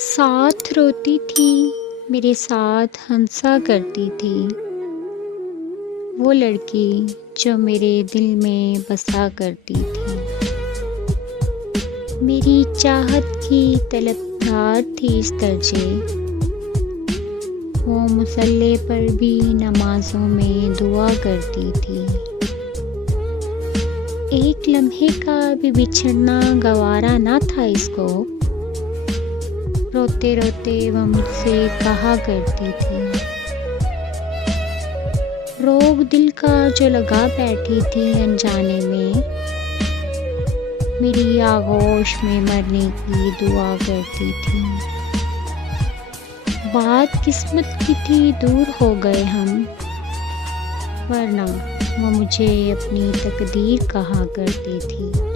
साथ रोती थी, मेरे साथ हंसा करती थी। वो लड़की जो मेरे दिल में बसा करती थी। मेरी चाहत की तलबदार थी इस दर्जे। वो मुसल्ले पर भी नमाज़ों में दुआ करती थी। एक लम्हे का भी बिछड़ना गवारा ना था इसको। रोते रोते वह मुझसे कहा करती थी। रोग दिल का जो लगा बैठी थी अनजाने में, मेरी आगोश में मरने की दुआ करती थी। बात किस्मत की थी, दूर हो गए हम, वरना वो मुझे अपनी तकदीर कहा करती थी।